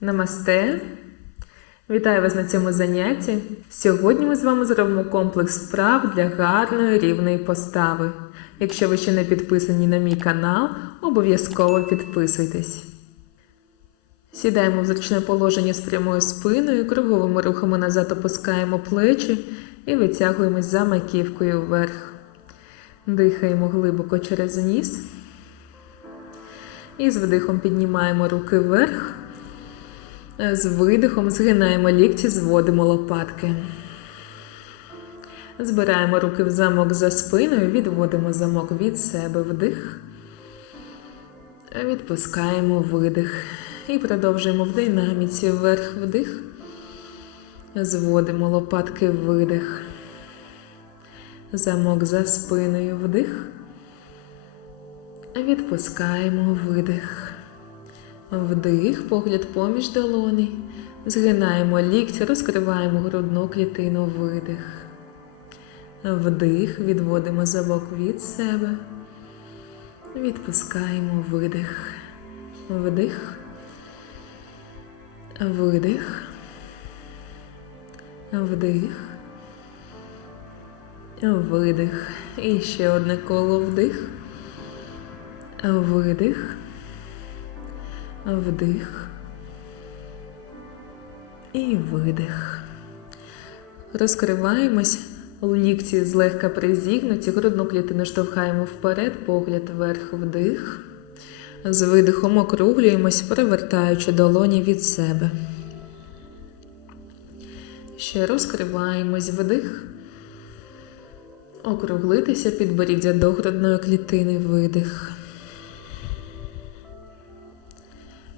Намасте! Вітаю вас на цьому занятті. Сьогодні ми з вами зробимо комплекс вправ для гарної рівної постави. Якщо ви ще не підписані на мій канал, обов'язково підписуйтесь. Сідаємо в зручне положення з прямою спиною, круговими рухами назад опускаємо плечі і витягуємось за маківкою вверх. Дихаємо глибоко через ніс. І з вдихом піднімаємо руки вверх. З видихом згинаємо лікті, зводимо лопатки. Збираємо руки в замок за спиною, відводимо замок від себе вдих. Відпускаємо видих. І продовжуємо в динаміці вверх вдих. Зводимо лопатки видих. Замок за спиною вдих. Відпускаємо видих. Вдих, погляд поміж долоней. Згинаємо лікті, розкриваємо грудну клітину видих. Вдих, відводимо замок від себе. Відпускаємо видих. Вдих. Видих. Вдих. Видих. І ще одне коло вдих. Видих. Вдих. І видих. Розкриваємось. Лікті злегка призігнуті, грудну клітину штовхаємо вперед, погляд вверх вдих. З видихом округлюємось, перевертаючи долоні від себе. Ще розкриваємось вдих. Округлитися, підборіддя до грудної клітини, видих.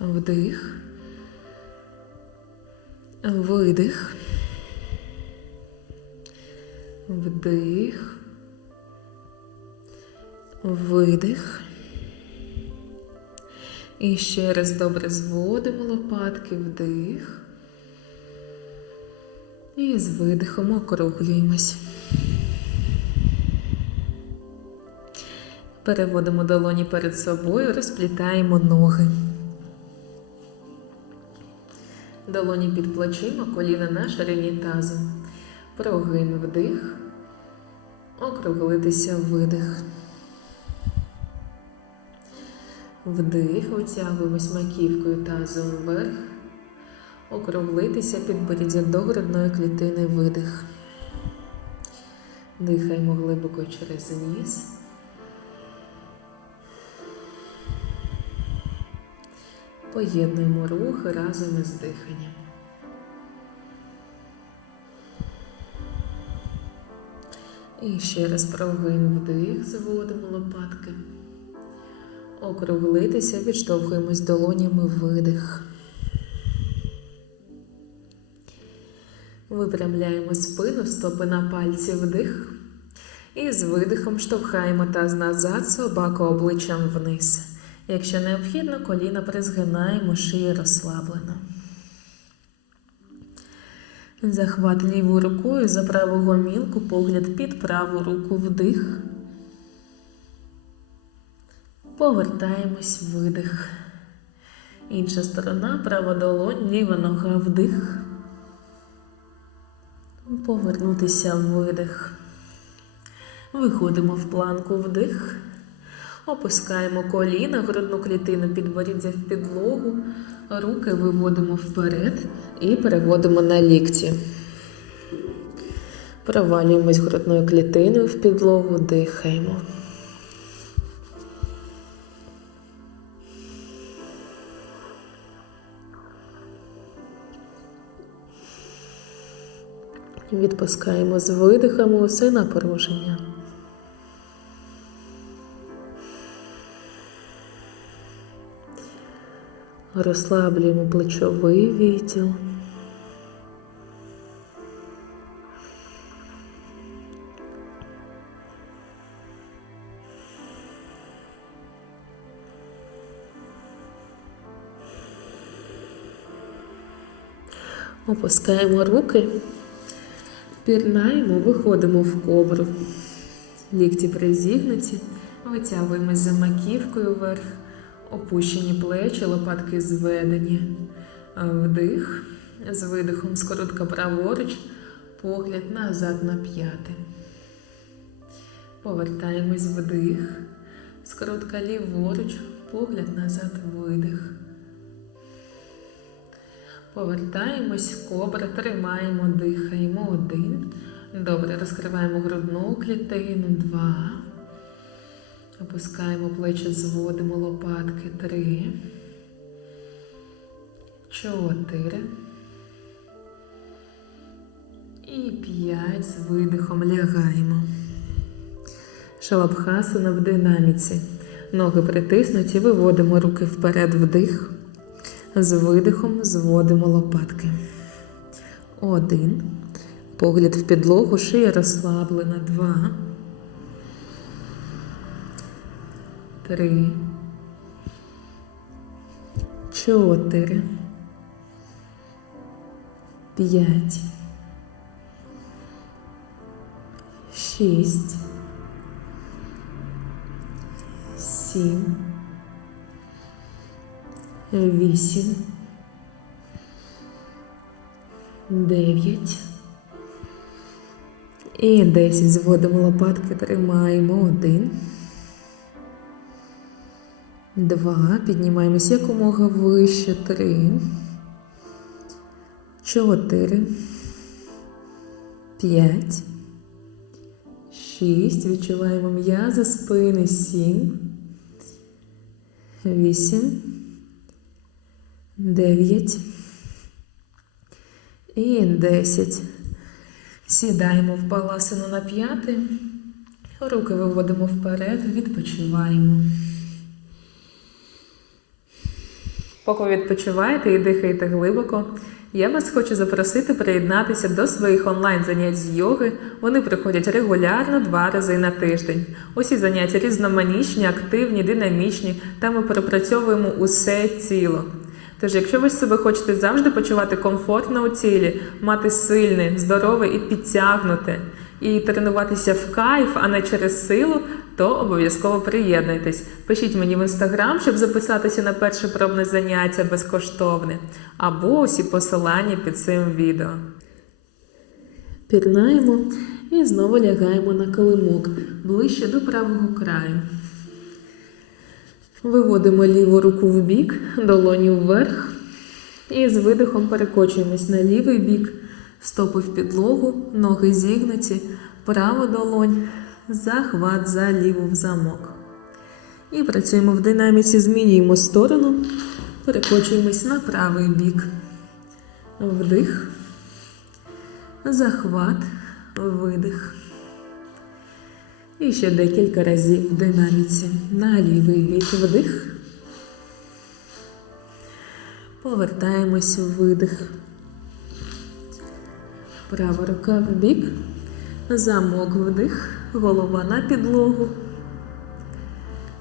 Вдих. Видих. Вдих. Видих. І ще раз добре зводимо лопатки, вдих. І з видихом округлюємось. Переводимо долоні перед собою, розплітаємо ноги. Долоні під плечима, коліна на ширині тазу. Прогин вдих, округлитися видих. Вдих, витягуємось маківкою тазом вверх, округлитися підборіддя до грудної клітини видих. Дихаємо глибоко через ніс. Поєднуємо рухи разом із диханням. І ще раз прогин вдих, зводимо лопатки. Округлитися, відштовхуємось долонями видих. Випрямляємо спину, стопи на пальці вдих. І з видихом штовхаємо таз назад, собаку обличчям вниз. Якщо необхідно, коліна призгинаємо, шия розслаблена. Захват лівою рукою за праву гомілку, погляд під праву руку вдих. Повертаємось видих. Інша сторона, права долонь, ліва нога вдих. Повернутися видих. Виходимо в планку вдих. Опускаємо коліна, грудну клітину підборіддя в підлогу, руки виводимо вперед і переводимо на лікті. Провалюємось грудною клітиною в підлогу, дихаємо. Відпускаємо з видихами усе напруження. Розслаблюємо плечовий відділ. Опускаємо руки, пірнаємо, виходимо в кобру. Лікті призігнуті, витягуємось за маківкою вверх, опущені плечі, лопатки зведені. Вдих. З видихом скоротка праворуч, погляд назад на п'яти. Повертаємось вдих. Скоротка ліворуч, погляд назад, видих. Повертаємось, кобра, тримаємо, дихаємо. Один. Добре, розкриваємо грудну клітину. Два. Опускаємо плечі, зводимо лопатки. Три. Чотири. І п'ять. З видихом лягаємо. Шалабхасана в динаміці. Ноги притиснуті, виводимо руки вперед вдих. З видихом зводимо лопатки. Один. Погляд в підлогу, шия розслаблена. Два. Три. Чотири. П'ять. Шість. Сім. Вісім. Дев'ять. І десять. Зводимо лопатки, тримаємо. Один. Два. Піднімаємось якомога вище. Три. Чотири. П'ять. Шість. Відчуваємо м'язи спини. Сім. Вісім. Дев'ять. І десять. Сідаємо в баласину на п'яти. Руки виводимо вперед, відпочиваємо. Поки ви відпочиваєте і дихаєте глибоко, я вас хочу запросити приєднатися до своїх онлайн-занять з йоги. Вони приходять регулярно два рази на тиждень. Усі заняття різноманітні, активні, динамічні, та ми пропрацьовуємо усе тіло. Тож, якщо ви себе хочете завжди почувати комфортно у тілі, мати сильне, здорове і підтягнуте, і тренуватися в кайф, а не через силу, то обов'язково приєднуйтесь. Пишіть мені в інстаграм, щоб записатися на перше пробне заняття безкоштовне, або усі посилання під цим відео. Пірнаємо і знову лягаємо на килимок ближче до правого краю. Виводимо ліву руку в бік, долоню вверх. І з видихом перекочуємось на лівий бік, стопи в підлогу, ноги зігнуті, праву долонь, захват за ліву в замок. І працюємо в динаміці, змінюємо сторону, перекочуємось на правий бік. Вдих, захват, видих. І ще декілька разів в динаміці. На лівий бік вдих. Повертаємось у видих. Права рука в бік. Замок вдих. Голова на підлогу.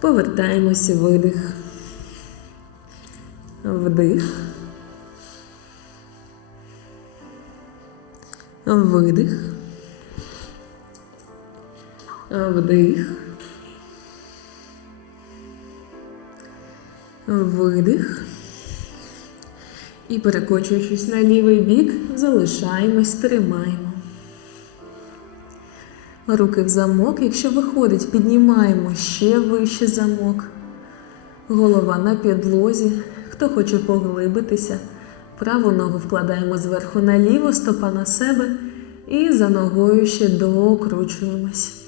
Повертаємось видих. Вдих. Видих. Вдих. Видих. І перекочуючись на лівий бік, залишаємось, тримаємо. Руки в замок. Якщо виходить, піднімаємо ще вище замок. Голова на підлозі. Хто хоче поглибитися, праву ногу вкладаємо зверху на ліву, стопа на себе. І за ногою ще докручуємось.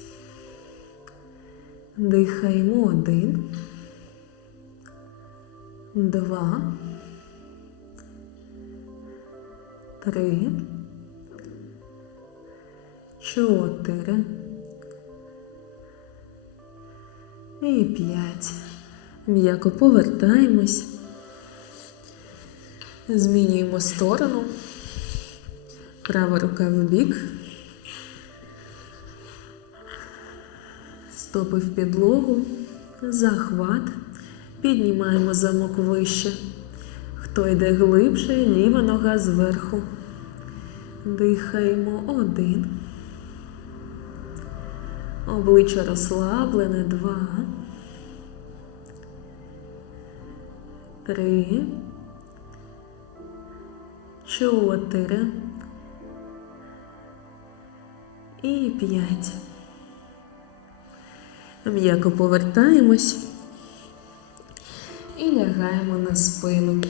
Дихаємо один, два, три, чотири і п'ять. М'яко повертаємось, змінюємо сторону, права рука в бік. Стопи в підлогу, захват, піднімаємо замок вище. Хто йде глибше, ліва нога зверху. Дихаємо один. Обличчя розслаблене, два. Три. чотири і п'ять. М'яко повертаємось і лягаємо на спину.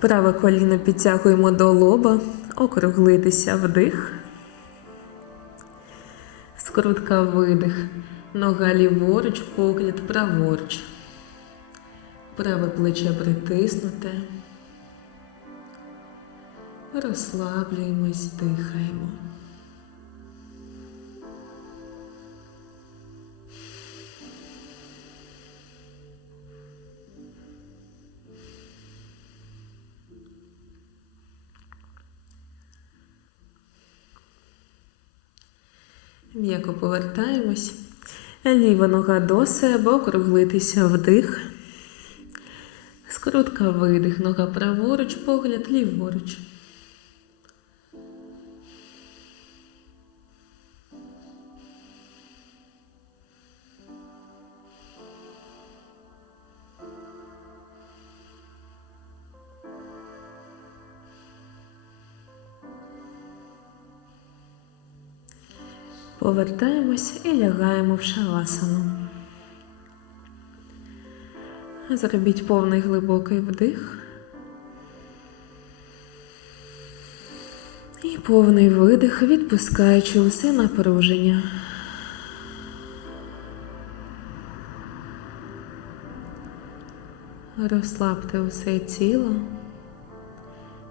Праве коліно підтягуємо до лоба, округлитися вдих. Скрутка видих. Нога ліворуч, погляд праворуч. Праве плече притиснуте. Розслаблюємось, дихаємо. М'яко повертаємось. Ліва нога до себе, округлитися вдих. Скрутка видих, нога праворуч, погляд ліворуч. Повертаємось і лягаємо в шавасану. Зробіть повний глибокий вдих. І повний видих, відпускаючи усе напруження. Розслабте усе тіло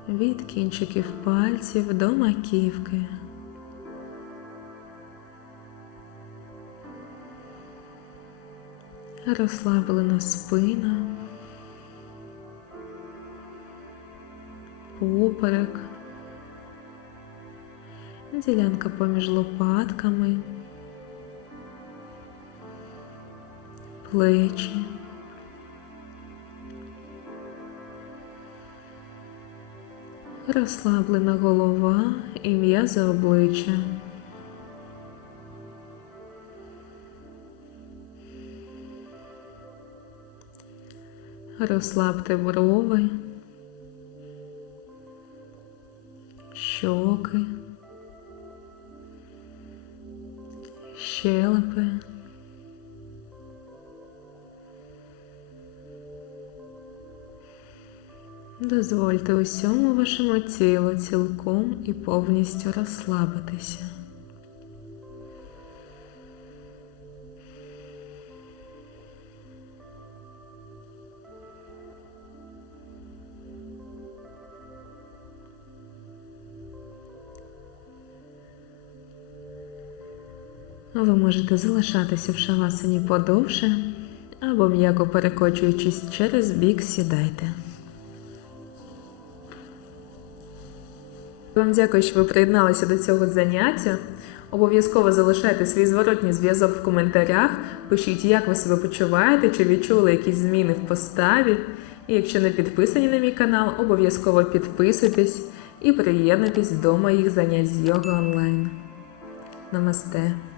від кінчиків пальців до маківки. Розслаблена спина, поперек, ділянка поміж лопатками, плечі. Розслаблена голова і м'язи обличчя. Розслабте брови, щоки, щелепи. Дозвольте усьому вашому тілу цілком і повністю розслабитися. Ви можете залишатися в шавасані подовше або м'яко перекочуючись через бік, сідайте. Вам дякую, що ви приєдналися до цього заняття. Обов'язково залишайте свій зворотній зв'язок в коментарях. Пишіть, як ви себе почуваєте, чи відчули якісь зміни в поставі. І якщо не підписані на мій канал, обов'язково підписуйтесь і приєднуйтесь до моїх занять з йога онлайн. Намасте!